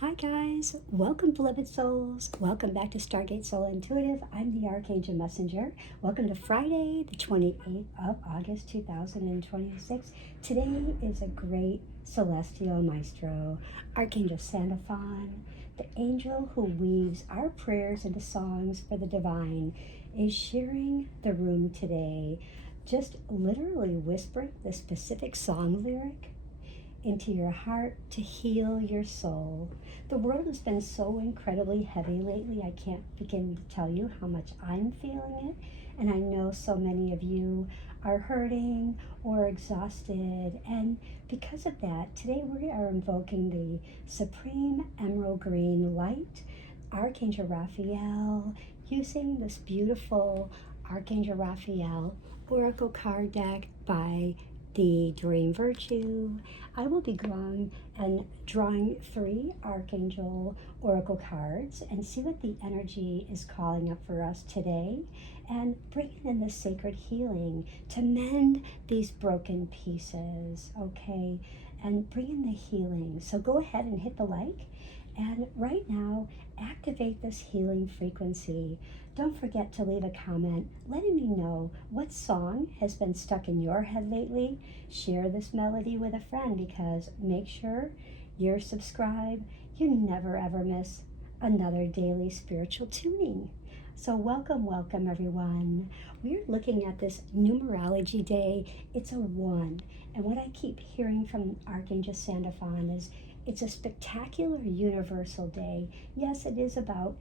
Hi guys, welcome beloved souls. Welcome back to Stargate Soul Intuitive. I'm the Archangel Messenger. Welcome to Friday, the 28th of August 2026. Today is a great celestial maestro, Archangel Sandalphon, the angel who weaves our prayers into songs for the divine, is sharing the room today, just literally whispering the specific song lyric into your heart to heal your soul. The world has been so incredibly heavy lately. I can't begin to tell you how much I'm feeling it. And I know so many of you are hurting or exhausted. And because of that, today we are invoking the Supreme Emerald Green Light, Archangel Raphael, using this beautiful Archangel Raphael Oracle card deck by the Doreen Virtue. I will be drawing 3 Archangel Oracle cards and see what the energy is calling up for us today, and bringing in the sacred healing to mend these broken pieces, okay? And bring in the healing. So go ahead and hit the like, and right now activate this healing frequency. Don't forget to leave a comment letting me know what song has been stuck in your head lately. Share this melody with a friend, because make sure you're subscribed. You never ever miss another daily spiritual tuning. So welcome everyone. We're looking at this numerology day. It's a 1. And what I keep hearing from Archangel Sandalphon is it's a spectacular universal day. Yes, it is about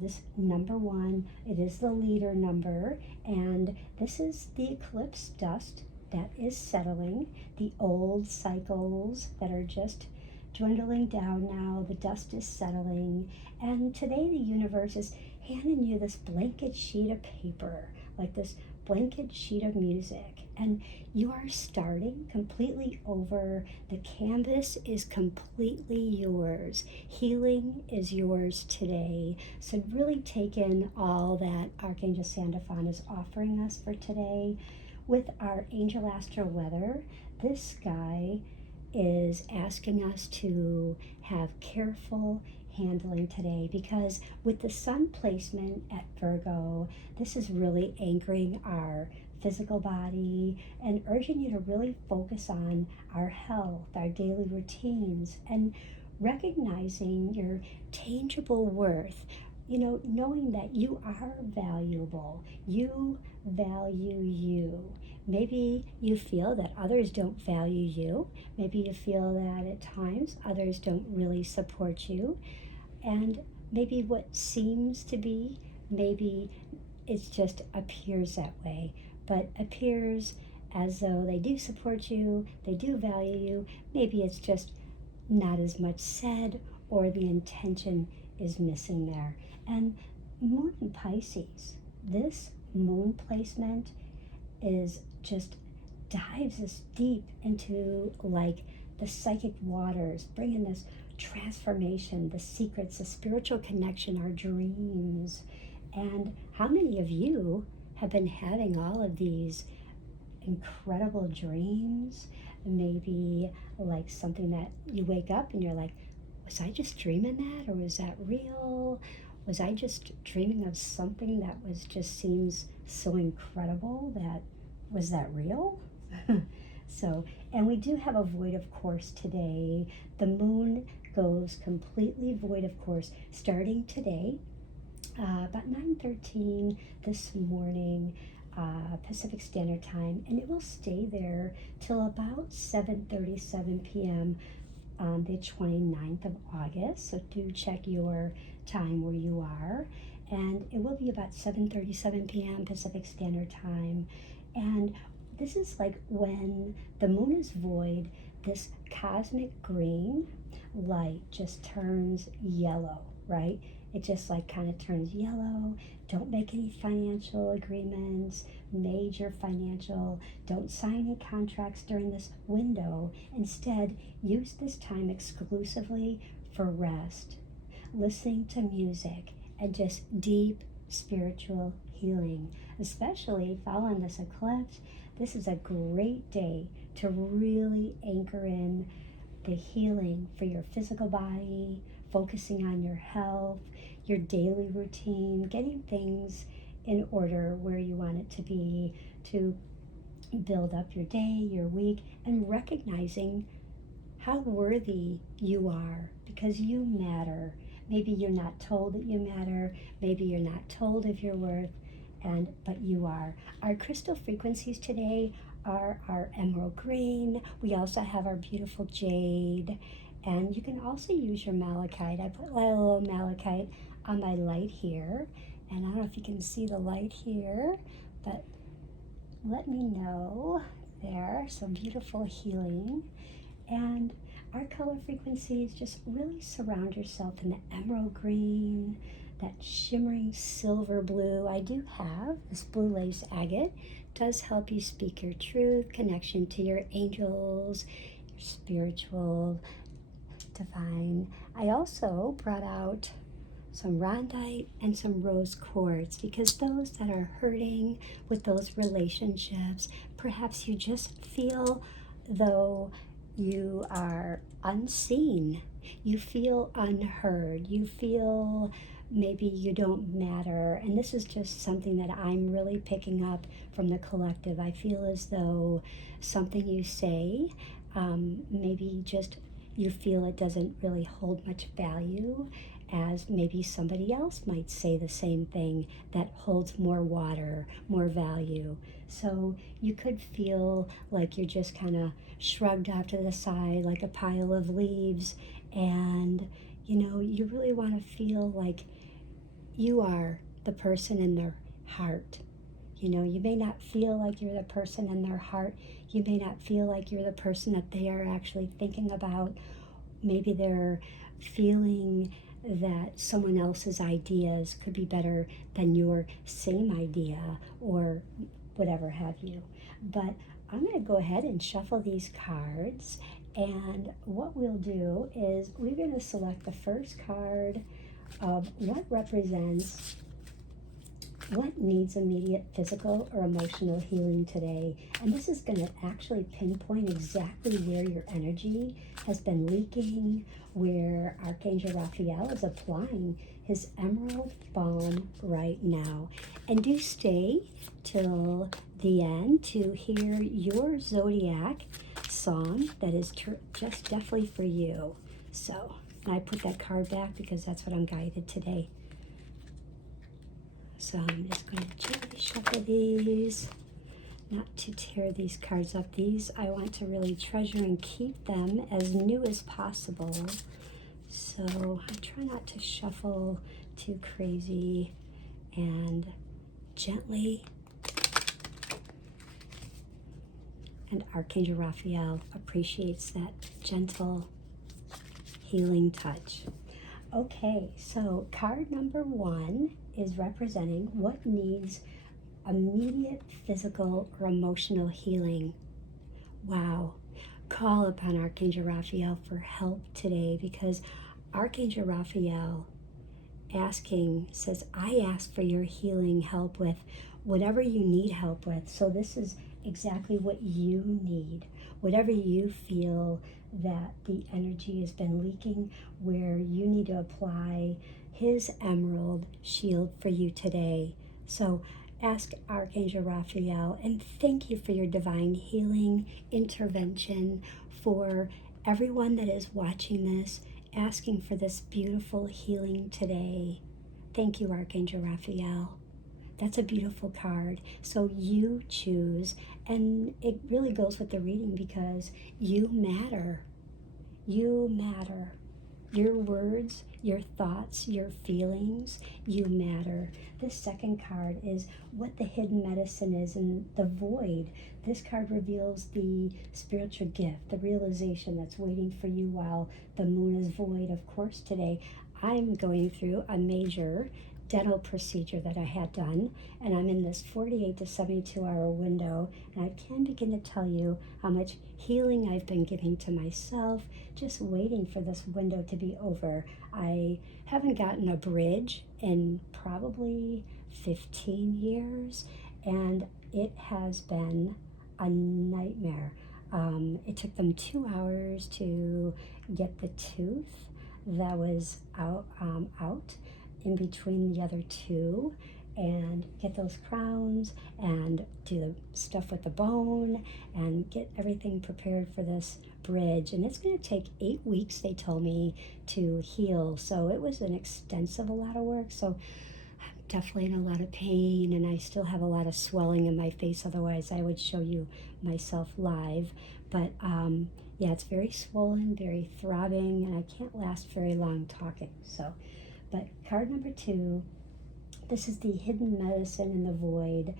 this number 1. It is the leader number, and this is the eclipse dust that is settling, the old cycles that are just dwindling down now. The dust is settling, and today the universe is handing you this blanket sheet of paper, like this blanket sheet of music, and you are starting completely over. The canvas is completely yours. Healing is yours today. So really take in all that Archangel Sandalphon is offering us for today. With our Angel Astro weather, this sky is asking us to have careful handling today, because with the sun placement at Virgo, this is really anchoring our physical body and urging you to really focus on our health, our daily routines, and recognizing your tangible worth. Knowing that you are valuable, you value you. Maybe you feel that others don't value you. Maybe you feel that at times others don't really support you. And maybe what seems to be, maybe it just appears that way, but appears as though they do support you, they do value you. Maybe it's just not as much said, or the intention is missing there. And Moon in Pisces, this moon placement is just dives us deep into like the psychic waters, bringing this transformation, the secrets, the spiritual connection, our dreams. And how many of you have been having all of these incredible dreams? Maybe like something that you wake up and you're like, was I just dreaming that, or was that real? Was I just dreaming of something that seems so incredible? Was that real? So, and we do have a void of course today. The moon goes completely void of course starting today, about 9:13 this morning, Pacific Standard Time, and it will stay there till about 7:37 p.m. on the 29th of August. So do check your time where you are, and it will be about 7:37 p.m. Pacific Standard Time. And this is like when the moon is void, this cosmic green light just turns yellow, right? It just like kind of turns yellow. Don't make any financial agreements, major financial. Don't sign any contracts during this window. Instead, use this time exclusively for rest, listening to music, and just deep spiritual healing. Especially following this eclipse, this is a great day to really anchor in the healing for your physical body, focusing on your health, your daily routine, getting things in order where you want it to be, to build up your day, your week, and recognizing how worthy you are, because you matter. Maybe you're not told that you matter, maybe you're not told of your worth, but you are. Our crystal frequencies today are our emerald green. We also have our beautiful jade, and you can also use your malachite. I put a little malachite on my light here, and I don't know if you can see the light here, but let me know there. So beautiful healing. And our color frequencies, just really surround yourself in the emerald green, that shimmering silver blue. I do have this blue lace agate. Does help you speak your truth, connection to your angels, your spiritual, divine. I also brought out some rondite and some rose quartz, because those that are hurting with those relationships, perhaps you just feel though you are unseen, you feel unheard, you feel maybe you don't matter. And this is just something that I'm really picking up from the collective. I feel as though something you say, maybe just you feel it doesn't really hold much value, as maybe somebody else might say the same thing that holds more water, more value. So you could feel like you're just kind of shrugged off to the side like a pile of leaves, and you really want to feel like you are the person in their heart. You may not feel like you're the person in their heart. You may not feel like you're the person that they are actually thinking about. Maybe they're feeling that someone else's ideas could be better than your same idea, or whatever have you. But I'm going to go ahead and shuffle these cards, and what we'll do is we're going to select the first card of what represents what needs immediate physical or emotional healing today. And this is going to actually pinpoint exactly where your energy has been leaking, where Archangel Raphael is applying his emerald balm right now. And do stay till the end to hear your Zodiac song that is just definitely for you. So, and I put that card back because that's what I'm guided today. So I'm just going to gently shuffle these, not to tear these cards up. These I want to really treasure and keep them as new as possible. So I try not to shuffle too crazy, and gently. And Archangel Raphael appreciates that gentle healing touch. Okay, so card number 1 is representing what needs immediate physical or emotional healing. Wow. Call upon Archangel Raphael for help today, because Archangel Raphael says, I ask for your healing help with whatever you need help with. So this is exactly what you need. Whatever you feel that the energy has been leaking, where you need to apply his emerald shield for you today. So ask Archangel Raphael, and thank you for your divine healing intervention for everyone that is watching this, asking for this beautiful healing today. Thank you, Archangel Raphael. That's a beautiful card. So you choose, and it really goes with the reading, because you matter. You matter. Your words, your thoughts, your feelings, you matter. This second card is what the hidden medicine is in the void. This card reveals the spiritual gift, the realization that's waiting for you while the moon is void. Of course, today I'm going through a major dental procedure that I had done, and I'm in this 48 to 72 hour window, and I can begin to tell you how much healing I've been giving to myself, just waiting for this window to be over. I haven't gotten a bridge in probably 15 years, and it has been a nightmare. It took them 2 hours to get the tooth that was out in between the other two, and get those crowns and do the stuff with the bone and get everything prepared for this bridge. And it's going to take 8 weeks, they told me, to heal. So it was an extensive, a lot of work. So I'm definitely in a lot of pain, and I still have a lot of swelling in my face. Otherwise, I would show you myself live. But yeah, it's very swollen, very throbbing, and I can't last very long talking. So, but card number 2, this is the hidden medicine in the void,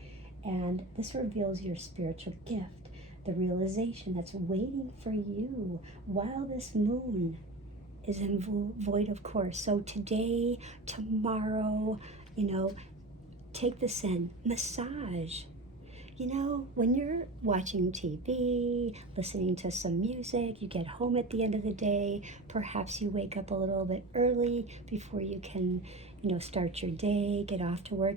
and this reveals your spiritual gift, the realization that's waiting for you while this moon is in void, of course. So today, tomorrow, take this in. Massage. When you're watching TV, listening to some music, you get home at the end of the day, perhaps you wake up a little bit early before you can, start your day, get off to work.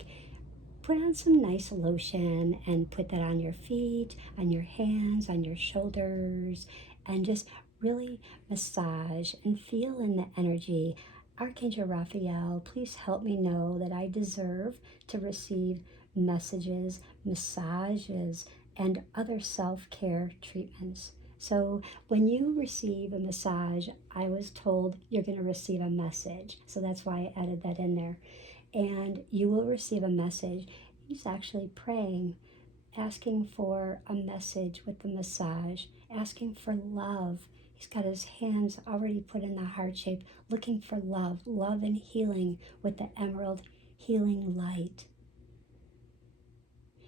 Put on some nice lotion and put that on your feet, on your hands, on your shoulders, and just really massage and feel in the energy. Archangel Raphael, please help me know that I deserve to receive messages, massages, and other self-care treatments. So when you receive a massage, I was told you're going to receive a message. So that's why I added that in there. And you will receive a message. He's actually praying, asking for a message with the massage, asking for love. He's got his hands already put in the heart shape, looking for love, love and healing with the emerald healing light.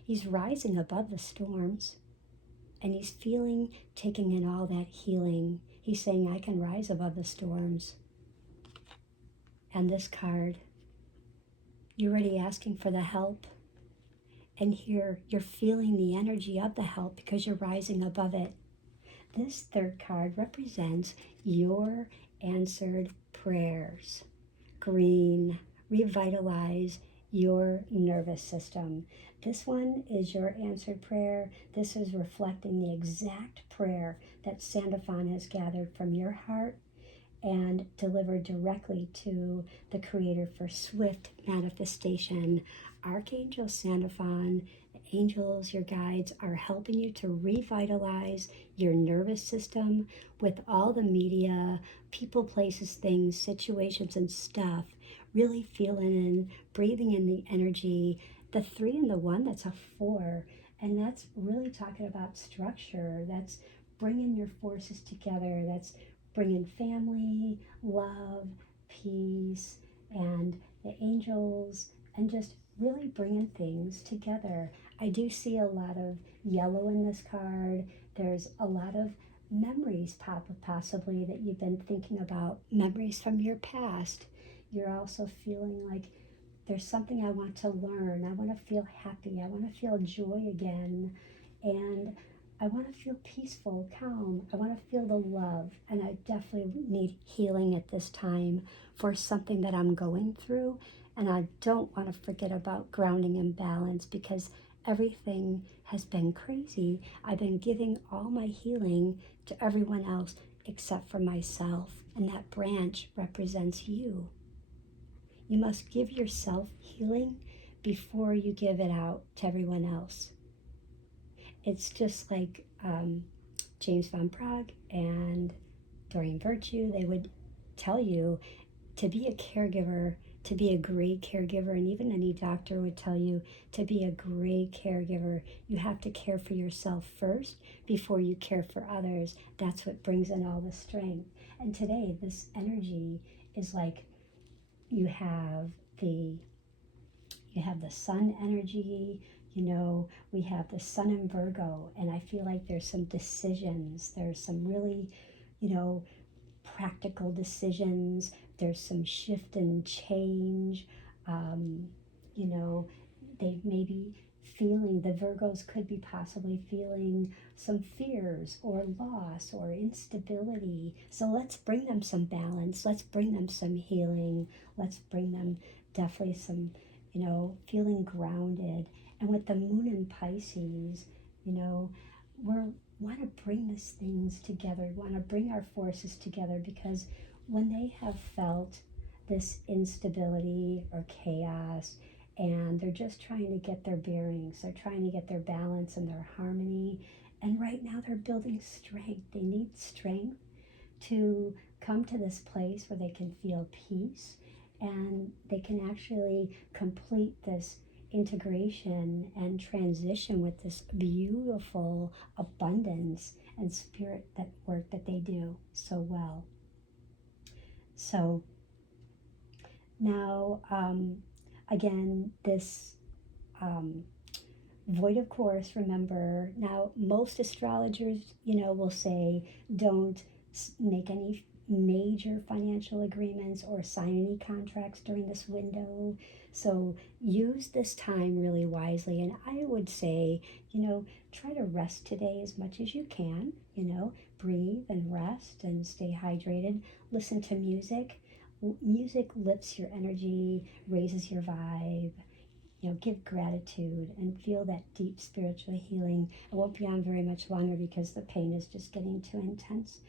He's rising above the storms, and he's taking in all that healing. He's saying, I can rise above the storms. And this card, you're already asking for the help. And here, you're feeling the energy of the help because you're rising above it. This third card represents your answered prayers. Green, revitalize your nervous system. This one is your answered prayer. This is reflecting the exact prayer that Sandalphon has gathered from your heart and delivered directly to the Creator for swift manifestation. Archangel Sandalphon, the angels, your guides, are helping you to revitalize your nervous system with all the media, people, places, things, situations, and stuff. Really feeling in, breathing in the energy. The 3 and the 1, that's a 4. And that's really talking about structure. That's bringing your forces together. That's bringing family, love, peace, and the angels, and just really bringing things together. I do see a lot of yellow in this card. There's a lot of memories possibly that you've been thinking about, memories from your past. You're also feeling like there's something I want to learn. I want to feel happy. I want to feel joy again. And I want to feel peaceful, calm. I want to feel the love. And I definitely need healing at this time for something that I'm going through. And I don't want to forget about grounding and balance because everything has been crazy. I've been giving all my healing to everyone else except for myself. And that branch represents you. You must give yourself healing before you give it out to everyone else. It's just like James Van Praagh and Doreen Virtue, they would tell you to be a caregiver, to be a great caregiver, and even any doctor would tell you to be a great caregiver, you have to care for yourself first before you care for others. That's what brings in all the strength. And today, this energy is like you have the sun energy, we have the sun in Virgo, and I feel like there's some decisions, there's some really, practical decisions, there's some shift and change, they may be feeling, the Virgos could be possibly feeling some fears or loss or instability. So let's bring them some balance, let's bring them some healing, let's bring them definitely some, feeling grounded. And with the moon in Pisces, we're want to bring these things together, want to bring our forces together, because when they have felt this instability or chaos, and they're just trying to get their bearings, they're trying to get their balance and their harmony, and right now they're building strength. They need strength to come to this place where they can feel peace and they can actually complete this integration and transition with this beautiful abundance and spirit that work that they do so well. So now, again, this void of course, remember, now most astrologers, will say don't make any major financial agreements or sign any contracts during this window. So use this time really wisely. And I would say, try to rest today as much as you can, breathe and rest and stay hydrated. Listen to music. Music lifts your energy, raises your vibe. Give gratitude and feel that deep spiritual healing. I won't be on very much longer because the pain is just getting too intense.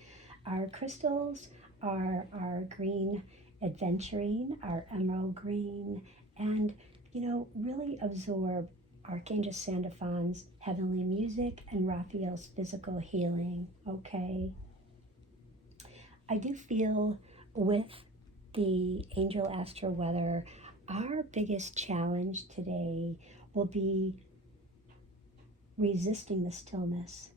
Our crystals are our green adventurine, our emerald green, and, really absorb Archangel Sandalphon's heavenly music and Raphael's physical healing, okay? I do feel with the angel Astro weather, our biggest challenge today will be resisting the stillness.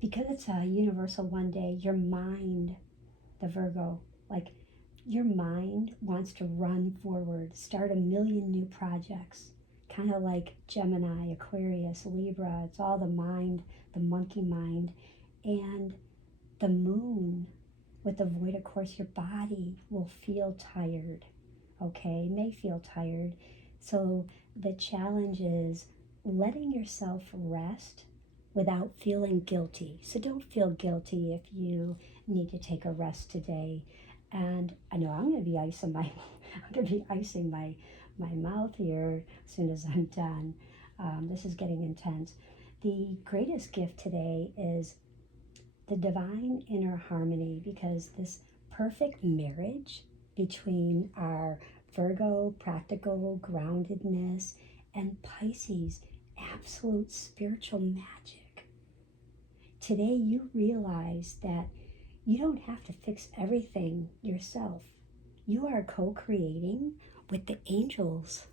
Because it's a universal one day, your mind, the Virgo, your mind wants to run forward, start a million new projects, kind of like Gemini, Aquarius, Libra. It's all the mind, the monkey mind. And the moon, with the void, of course, your body will feel tired, okay? May feel tired. So the challenge is letting yourself rest without feeling guilty. So don't feel guilty if you need to take a rest today. And I know I'm going to be icing my mouth here as soon as I'm done. This is getting intense. The greatest gift today is the divine inner harmony, because this perfect marriage between our Virgo practical groundedness and Pisces absolute spiritual magic. Today you realize that you don't have to fix everything yourself. You are co-creating with the angels.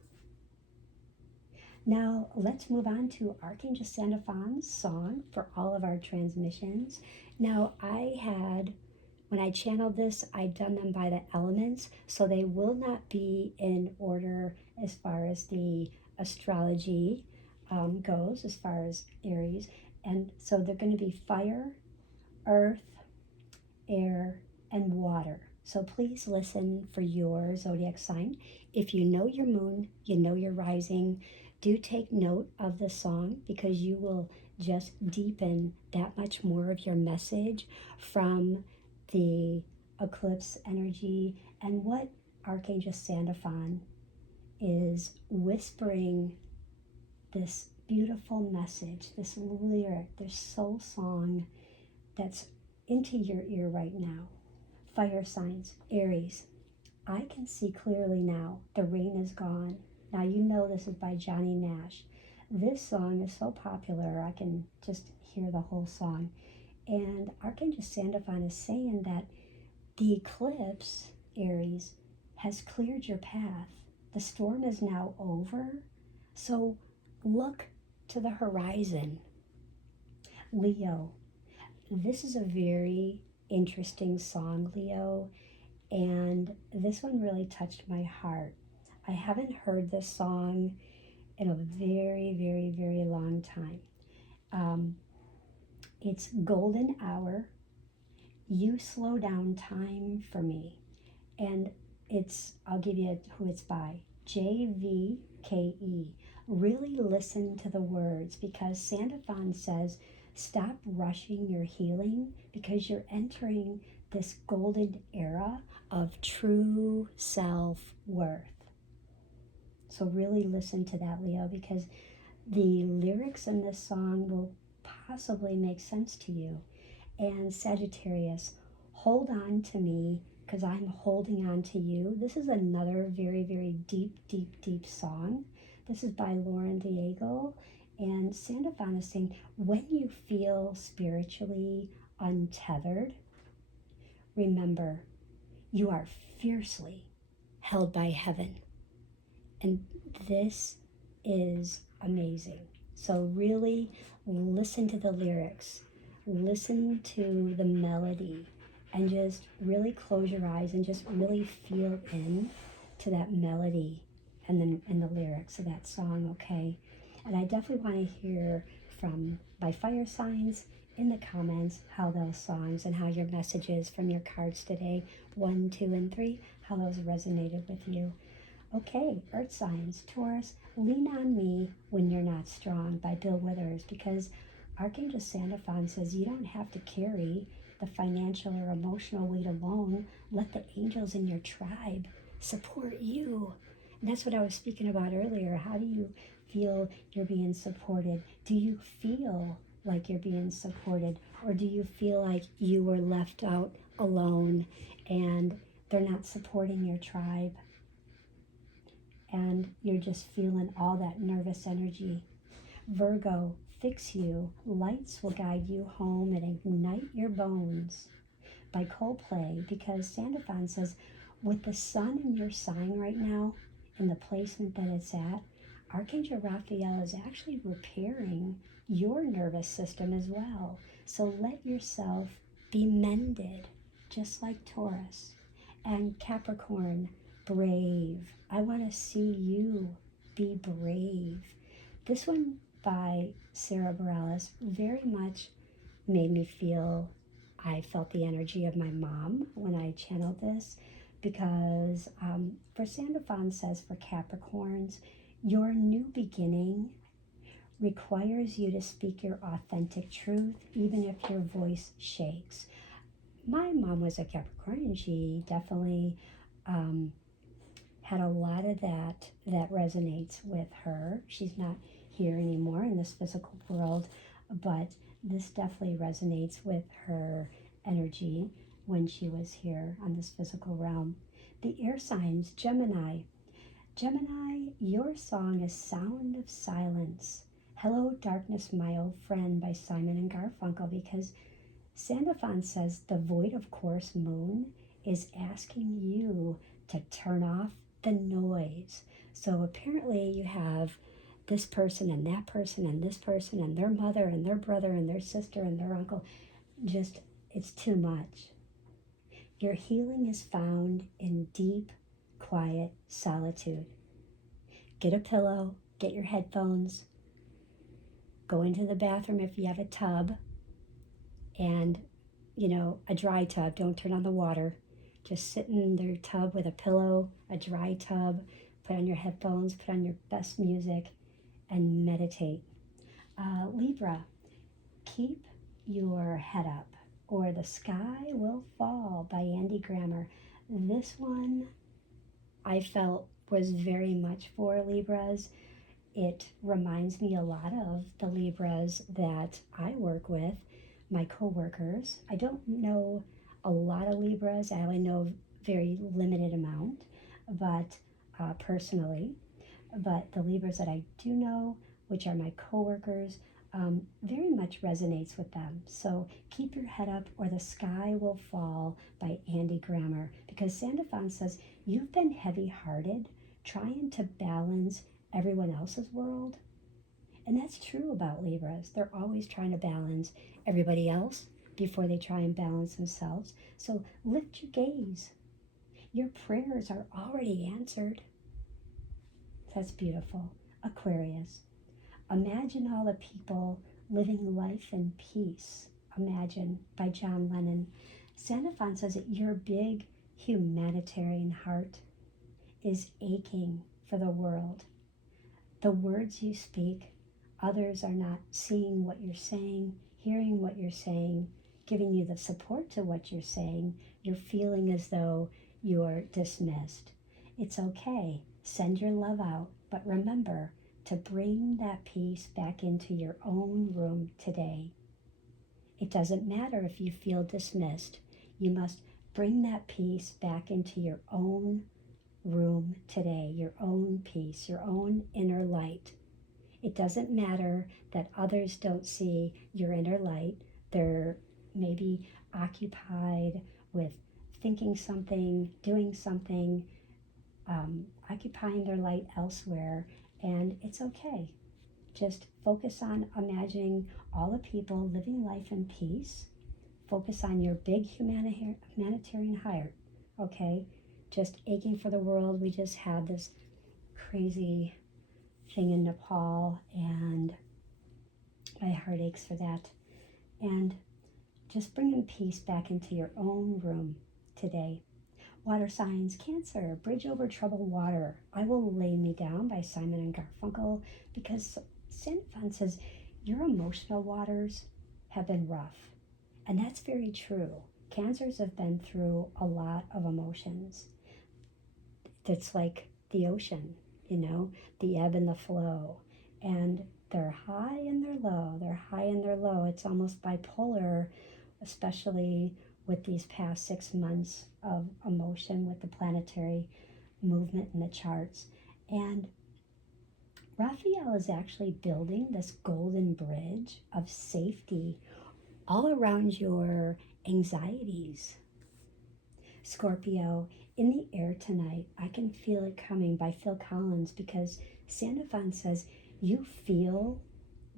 Now let's move on to Archangel Sandalphon's song for all of our transmissions. Now when I channeled this, I'd done them by the elements, so they will not be in order as far as the astrology goes, as far as Aries. And so they're going to be fire, earth, air, and water. So please listen for your zodiac sign. If you know your moon, you know your rising, do take note of the song, because you will just deepen that much more of your message from the eclipse energy and what Archangel Sandalphon is whispering, this beautiful message, this lyric, this soul song that's into your ear right now. Fire signs, Aries. I can see clearly now. The rain is gone. Now you know this is by Johnny Nash. This song is so popular, I can just hear the whole song. And Archangel Sandalphon is saying that the eclipse, Aries, has cleared your path. The storm is now over. So look to the horizon. Leo, this is a very interesting song, Leo, and this one really touched my heart. I haven't heard this song in a very, very, very long time. It's Golden Hour, You Slow Down Time for Me. And I'll give you who it's by, JVKE. Really listen to the words, because Sandalphon says, stop rushing your healing, because you're entering this golden era of true self-worth. So really listen to that, Leo, because the lyrics in this song will possibly make sense to you. And Sagittarius, hold on to me because I'm holding on to you. This is another very, very deep, deep, deep song. This is by Lauren Diego. And Sandalphon is saying, when you feel spiritually untethered, remember, you are fiercely held by heaven. And this is amazing. So really listen to the lyrics, listen to the melody, and just really close your eyes and just really feel in to that melody and the lyrics of that song, okay? And I definitely want to hear from my fire signs in the comments how those songs and how your messages from your cards today, 1, 2, and 3, how those resonated with you. Okay, earth signs, Taurus, Lean on Me When You're Not Strong by Bill Withers, because Archangel Sandalphon says you don't have to carry the financial or emotional weight alone. Let the angels in your tribe support you. And that's what I was speaking about earlier. How do you feel you're being supported? Do you feel like you're being supported? Or do you feel like you were left out alone and they're not supporting your tribe? And you're just feeling all that nervous energy. Virgo, Fix You, Lights Will Guide You Home and Ignite Your Bones by Coldplay, because Sandalphon says, with the sun in your sign right now, in the placement that it's at, Archangel Raphael is actually repairing your nervous system as well. So let yourself be mended, just like Taurus. And Capricorn, Brave. I want to see you be brave. This one by Sarah Bareilles very much made me feel, I felt the energy of my mom when I channeled this, because for Sandalphon says for Capricorns, your new beginning requires you to speak your authentic truth, even if your voice shakes. My mom was a Capricorn, and she definitely had a lot of that resonates with her. She's not here anymore in this physical world, but this definitely resonates with her energy when she was here on this physical realm. The air signs, Gemini. Gemini, your song is Sound of Silence. Hello, Darkness, My Old Friend by Simon and Garfunkel, because Sandalphon says the void of course moon is asking you to turn off the noise. So apparently you have this person and that person and this person and their mother and their brother and their sister and their uncle. Just, it's too much. Your healing is found in deep, quiet solitude. Get a pillow, get your headphones, go into the bathroom if you have a tub, and, a dry tub. Don't turn on the water. Just sit in their tub with a pillow, a dry tub, put on your headphones, put on your best music, and meditate. Libra, Keep Your Head Up, or The Sky Will Fall by Andy Grammer. This one I felt was very much for Libras. It reminds me a lot of the Libras that I work with, my co-workers. I don't know a lot of Libras. I only know very limited amount, but personally. But the Libras that I do know, which are my co-workers, very much resonates with them. So Keep Your Head Up, or The Sky Will Fall by Andy Grammer, because Sandalphon says you've been heavy-hearted trying to balance everyone else's world. And that's true about Libras. They're always trying to balance everybody else before they try and balance themselves. So lift your gaze. Your prayers are already answered. That's beautiful. Aquarius. Imagine All the People Living Life in Peace. Imagine by John Lennon. Sandalphon says that your big humanitarian heart is aching for the world. The words you speak, others are not seeing what you're saying, hearing what you're saying, giving you the support to what you're saying. You're feeling as though you're dismissed. It's okay. Send your love out, but remember to bring that peace back into your own room today. It doesn't matter if you feel dismissed. You must bring that peace back into your own room today, your own peace, your own inner light. It doesn't matter that others don't see your inner light. They're maybe occupied with thinking something, doing something, occupying their light elsewhere, and it's okay. Just focus on imagining all the people living life in peace. Focus on your big humanitarian heart, okay? Just aching for the world. We just had this crazy thing in Nepal, and my heart aches for that. And just bringing peace back into your own room today. Water signs, Cancer, Bridge Over Troubled Water. I Will Lay Me Down by Simon and Garfunkel, because Sandalphon says your emotional waters have been rough. And that's very true. Cancers have been through a lot of emotions. It's like the ocean, you know, the ebb and the flow. And they're high and they're low. They're high and they're low. It's almost bipolar, especially with these past 6 months of emotion with the planetary movement in the charts. And Raphael is actually building this golden bridge of safety all around your anxieties. Scorpio, In the Air Tonight, I Can Feel It Coming by Phil Collins, because Sandalphon says you feel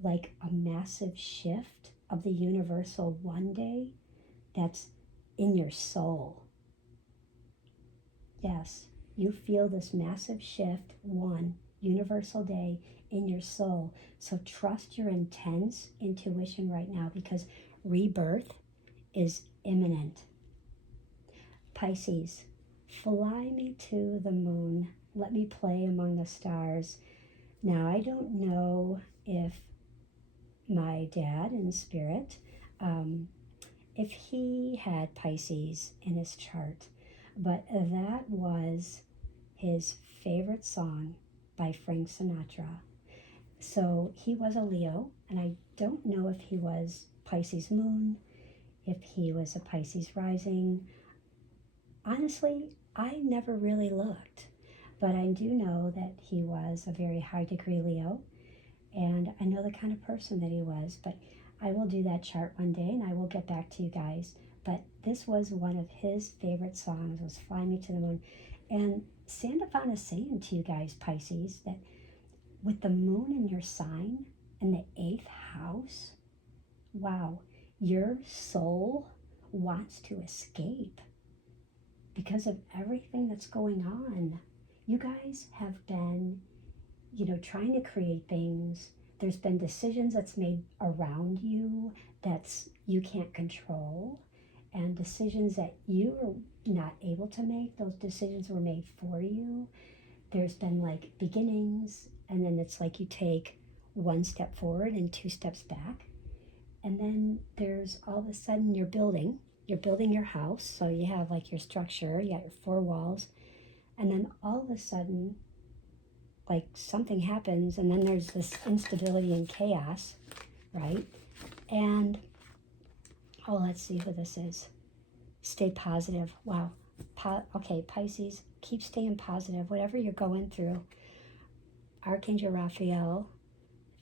like a massive shift of the universal one day that's in your soul. Yes, you feel this massive shift, one universal day in your soul. So trust your intense intuition right now, because rebirth is imminent. Pisces, Fly me to the moon. Let me play among the stars. Now, I don't know if my dad in spirit, if he had Pisces in his chart, but that was his favorite song by Frank Sinatra. So he was a Leo, and I don't know if he was Pisces moon, if he was a Pisces rising. Honestly, I never really looked, but I do know that he was a very high degree Leo, and I know the kind of person that he was, but I will do that chart one day and I will get back to you guys. But this was one of his favorite songs, was Fly Me to the Moon. And Sandalphon is saying to you guys, Pisces, that with the moon in your sign in the 8th house, wow, your soul wants to escape because of everything that's going on. You guys have been, trying to create things. There's been decisions that's made around you that's you can't control, and decisions that you are not able to make. Those decisions were made for you. There's been like beginnings, and then it's like you take 1 step forward and 2 steps back. And then there's all of a sudden you're building your house. So you have like your structure, you got your 4 walls. And then all of a sudden, like something happens, and then there's this instability and chaos, right? And, let's see who this is. Stay positive. Wow. Okay, Pisces, keep staying positive, whatever you're going through. Archangel Raphael,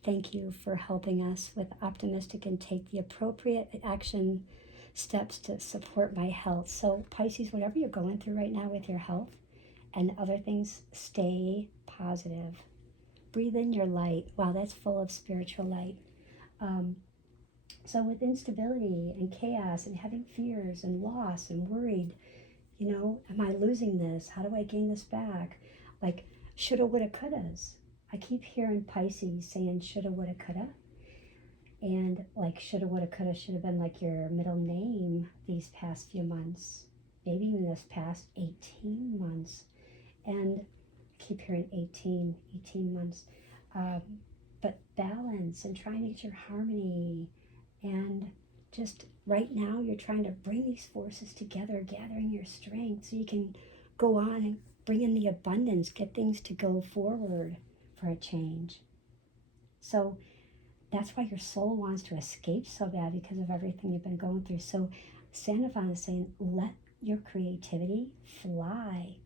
thank you for helping us with optimistic and take the appropriate action steps to support my health. So Pisces, whatever you're going through right now with your health and other things, stay positive. Breathe in your light. Wow, that's full of spiritual light. So with instability and chaos and having fears and loss and worried, am I losing this? How do I gain this back? Like shoulda, woulda, couldas. I keep hearing Pisces saying shoulda, woulda, coulda. And like shoulda, woulda, coulda should have been like your middle name these past few months, maybe even this past 18 months. And I keep hearing 18 months. But balance and trying to get your harmony. And just right now you're trying to bring these forces together, gathering your strength so you can go on and bring in the abundance, get things to go forward for a change. So That's why your soul wants to escape so bad, because of everything you've been going through. So Sandalphon is saying, let your creativity fly,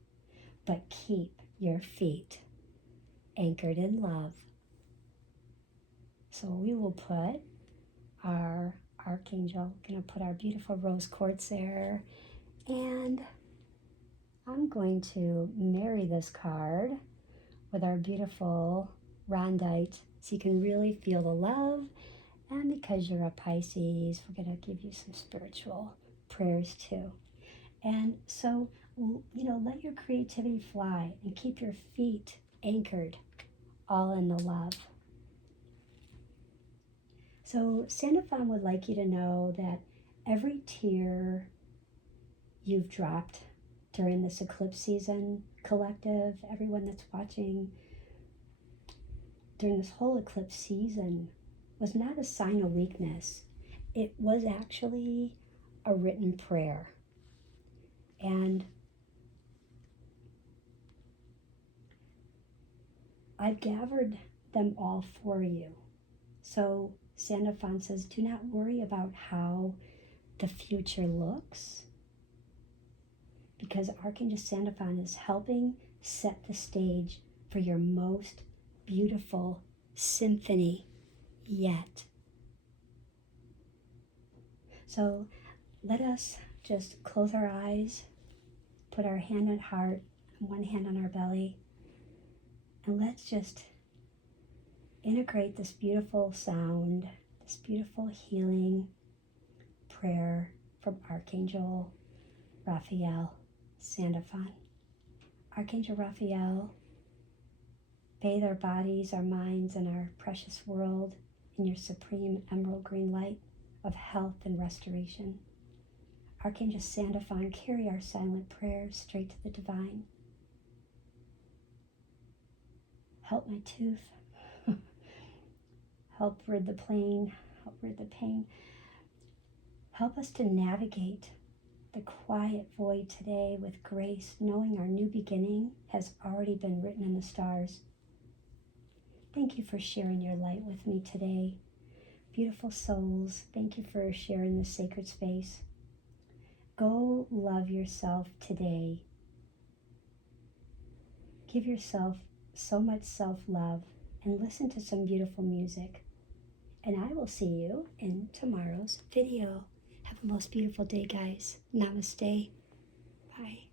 but keep your feet anchored in love. So we will put our Archangel, going to put our beautiful rose quartz there, and I'm going to marry this card with our beautiful rondite so you can really feel the love. And because you're a Pisces, we're going to give you some spiritual prayers too. And so, let your creativity fly and keep your feet anchored all in the love. So Sandalphon would like you to know that every tear you've dropped during this eclipse season, collective, everyone that's watching, during this whole eclipse season, was not a sign of weakness. It was actually a written prayer. And I've gathered them all for you. So Sandalphon says, do not worry about how the future looks, because Archangel Sandalphon is helping set the stage for your most beautiful symphony yet. So let us just close our eyes, put our hand on heart, and one hand on our belly, and let's just integrate this beautiful sound, this beautiful healing prayer from Archangel Raphael Sandalphon. Archangel Raphael, bathe our bodies, our minds, and our precious world in your supreme emerald green light of health and restoration. Archangel Sandalphon, carry our silent prayers straight to the divine. Help my tooth. Help rid the pain. Help rid the pain. Help us to navigate the quiet void today with grace, knowing our new beginning has already been written in the stars. Thank you for sharing your light with me today. Beautiful souls, thank you for sharing this sacred space. Go love yourself today. Give yourself so much self-love and listen to some beautiful music. And I will see you in tomorrow's video. Have a most beautiful day, guys. Namaste. Bye.